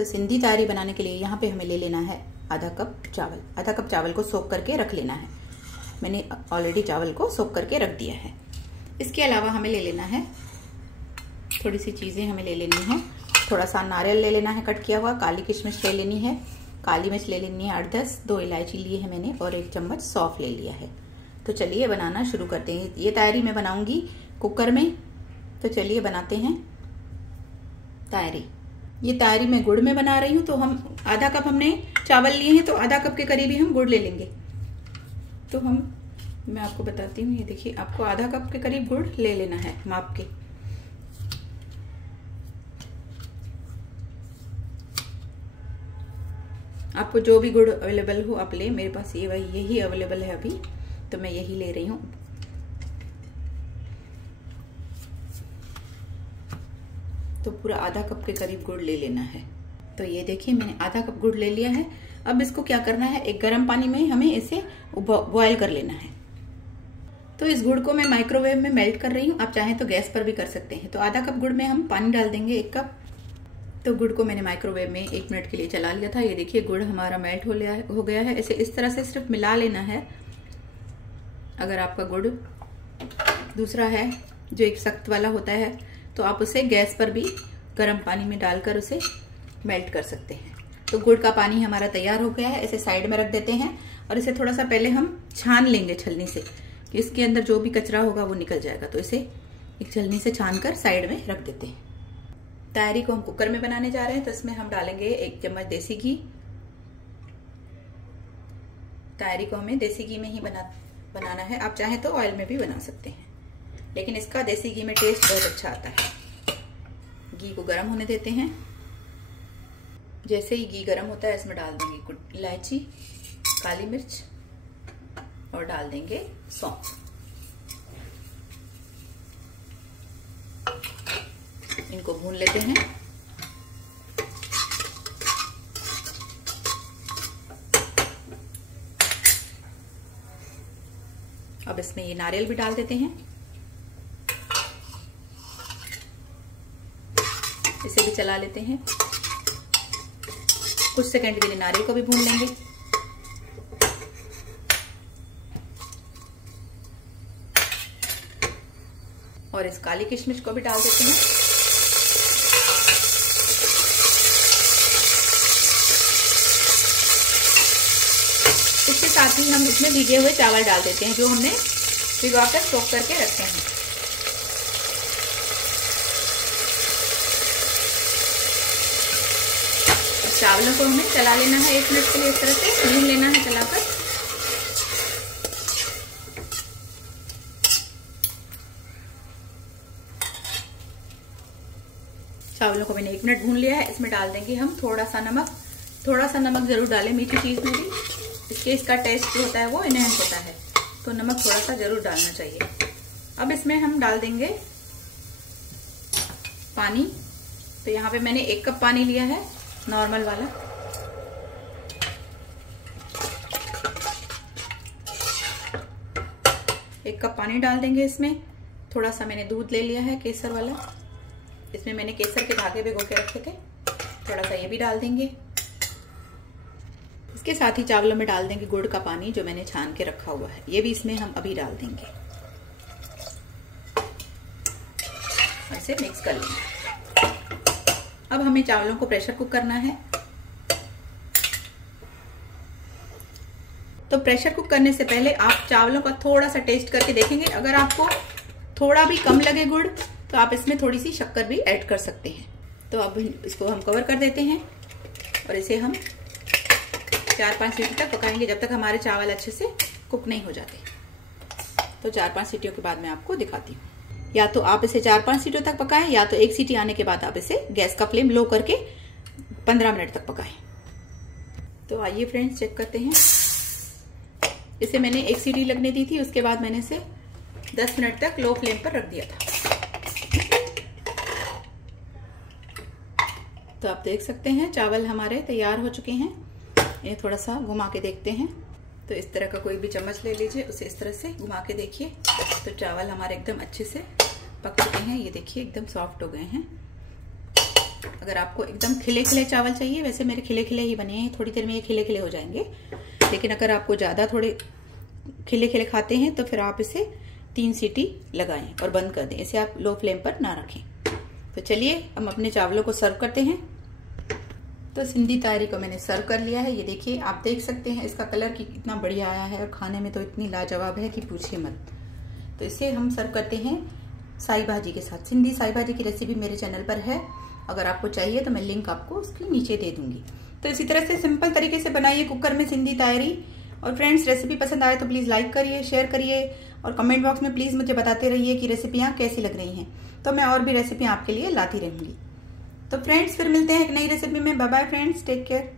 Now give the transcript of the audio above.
तो सिंधी तारी बनाने के लिए यहाँ पे हमें ले लेना है आधा कप चावल। आधा कप चावल को सोख करके रख लेना है। मैंने ऑलरेडी चावल को सोख करके रख दिया है। इसके अलावा हमें ले लेना है थोड़ी सी चीज़ें हमें ले लेनी है। थोड़ा सा नारियल ले लेना है कट किया हुआ, काली किशमिश ले लेनी है, काली मिर्च ले लेनी है 8-10, 2 इलायची लिए है मैंने और 1 चम्मच सौंफ ले लिया है। तो चलिए बनाना शुरू करते हैं। ये तायरी मैं बनाऊंगी कुकर में, तो चलिए बनाते हैं तायरी। ये तायरी मैं गुड़ में बना रही हूँ। तो हम आधा कप हमने चावल लिए हैं, तो आधा कप के करीब ही हम गुड़ ले लेंगे। तो मैं आपको बताती हूँ, ये देखिए आपको आधा कप के करीब गुड़ ले लेना है माप के। आपको जो भी गुड़ अवेलेबल हो आप ले, मेरे पास यही अवेलेबल है अभी, तो मैं यही ले रही हूँ। तो पूरा आधा कप के करीब गुड़ ले लेना है। तो ये देखिए मैंने आधा कप गुड़ ले लिया है। अब इसको क्या करना है, एक गर्म पानी में हमें इसे बॉयल कर लेना है। तो इस गुड़ को मैं माइक्रोवेव में मेल्ट कर रही हूँ, आप चाहें तो गैस पर भी कर सकते हैं। तो आधा कप गुड़ में हम पानी डाल देंगे 1 कप। तो गुड़ को मैंने माइक्रोवेव में 1 मिनट के लिए चला लिया था। ये देखिए गुड़ हमारा मेल्ट हो गया है। इसे इस तरह से सिर्फ मिला लेना है। अगर आपका गुड़ दूसरा है जो एक सख्त वाला होता है, तो आप उसे गैस पर भी गर्म पानी में डालकर उसे मेल्ट कर सकते हैं। तो गुड़ का पानी हमारा तैयार हो गया है। इसे साइड में रख देते हैं और इसे थोड़ा सा पहले हम छान लेंगे छलनी से, कि इसके अंदर जो भी कचरा होगा वो निकल जाएगा। तो इसे एक छलनी से छान कर साइड में रख देते हैं। तायरी को हम कुकर में बनाने जा रहे हैं, तो इसमें हम डालेंगे 1 चम्मच देसी घी। तायरी को हमें देसी घी में ही बनाना है। आप चाहें तो ऑयल में भी बना सकते हैं, लेकिन इसका देसी घी में टेस्ट बहुत अच्छा आता है। घी को गर्म होने देते हैं। जैसे ही घी गर्म होता है इसमें डाल देंगे इलायची, काली मिर्च और डाल देंगे सौंफ। इनको भून लेते हैं। अब इसमें ये नारियल भी डाल देते हैं। इसे भी चला लेते हैं। कुछ सेकंड के लिए नारियल को भी भून लेंगे। और इस काली किशमिश को भी डाल देते हैं। इसके साथ ही हम इसमें भीगे हुए चावल डाल देते हैं, जो हमने भिगोकर सोख करके रखे हैं। चावलों को हमें चला लेना है 1 मिनट के लिए, इस तरह से भून लेना है चलाकर। चावलों को मैंने 1 मिनट भून लिया है। इसमें डाल देंगे हम थोड़ा सा नमक जरूर डालें मीठी चीज में भी, इसका टेस्ट जो होता है वो एनहेंस होता है। तो नमक थोड़ा सा जरूर डालना चाहिए। अब इसमें हम डाल देंगे पानी। तो यहाँ पे मैंने 1 कप पानी लिया है, नॉर्मल वाला। एक कप पानी डाल देंगे इसमें। थोड़ा सा मैंने दूध ले लिया है केसर वाला, इसमें मैंने केसर के धागे भिगो के रखे थे, थोड़ा सा ये भी डाल देंगे। इसके साथ ही चावलों में डाल देंगे गुड़ का पानी जो मैंने छान के रखा हुआ है, ये भी इसमें हम अभी डाल देंगे। ऐसे मिक्स कर लेंगे। अब हमें चावलों को प्रेशर कुक करना है। तो प्रेशर कुक करने से पहले आप चावलों का थोड़ा सा टेस्ट करके देखेंगे। अगर आपको थोड़ा भी कम लगे गुड़, तो आप इसमें थोड़ी सी शक्कर भी ऐड कर सकते हैं। तो अब इसको हम कवर कर देते हैं और इसे हम 4-5 सीटी तक पकाएंगे, जब तक हमारे चावल अच्छे से कुक नहीं हो जाते। तो 4-5 सीटियों के बाद मैं आपको दिखाती हूँ। या तो आप इसे 4-5 सीटियों तक पकाएं, या तो 1 सीटी आने के बाद आप इसे गैस का फ्लेम लो करके 15 मिनट तक पकाएं। तो आइए फ्रेंड्स चेक करते हैं। इसे मैंने 1 सीटी लगने दी थी, उसके बाद मैंने इसे 10 मिनट तक लो फ्लेम पर रख दिया था। तो आप देख सकते हैं चावल हमारे तैयार हो चुके हैं। इन्हें थोड़ा सा घुमा के देखते हैं। तो इस तरह का कोई भी चम्मच ले लीजिए, उसे इस तरह से घुमा के देखिए। तो चावल हमारे एकदम अच्छे से पक चुके हैं। ये देखिए एकदम सॉफ्ट हो गए हैं। अगर आपको एकदम खिले खिले चावल चाहिए, वैसे मेरे खिले खिले ही बने हैं, थोड़ी देर में ये खिले खिले हो जाएंगे। लेकिन अगर आपको ज्यादा थोड़े खिले खिले खाते हैं तो फिर आप इसे 3 सीटी लगाएं और बंद कर दें। इसे आप लो फ्लेम पर ना रखें। तो चलिए हम अपने चावलों को सर्व करते हैं। तो सिंधी तायरी को मैंने सर्व कर लिया है। ये देखिए, आप देख सकते हैं इसका कलर कितना बढ़िया आया है और खाने में तो इतनी लाजवाब है कि पूछिए मत। तो इसे हम सर्व करते हैं साई भाजी के साथ। सिंधी साई भाजी की रेसिपी मेरे चैनल पर है, अगर आपको चाहिए तो मैं लिंक आपको उसके नीचे दे दूंगी। तो इसी तरह से सिंपल तरीके से बनाइए कुकर में सिंधी तायरी। और फ्रेंड्स, रेसिपी पसंद आए तो प्लीज लाइक करिए, शेयर करिए और कमेंट बॉक्स में प्लीज मुझे बताते रहिए कि रेसिपियां कैसी लग रही हैं। तो मैं और भी रेसिपी आपके लिए लाती रहूंगी। तो फ्रेंड्स, फिर मिलते हैं एक नई रेसिपी में। Bye bye friends, take care.